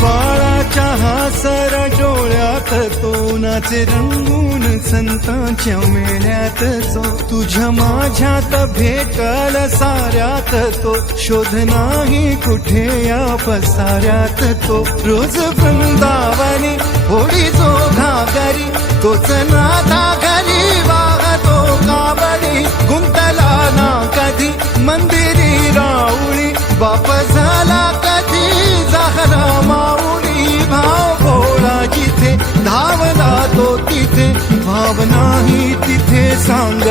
बाळाच्या हासर डोळ्यात तो नाचे रंगून संतांच्या मेळ्यात तो तुझ्या माझ्यात भेटल साऱ्यात तो शोध नाही कुठे या पसाऱ्यात तो रोज वृंदावनी होडी जो घागरी तोच नाथा घरी वाहतो काबडी गुंतला ना कधी मंदिरी राऊळी बाप झाला कधी जाहरा माऊली भाव भोळा जिथे धावला तो तिथे भाव नाही तिथे सांग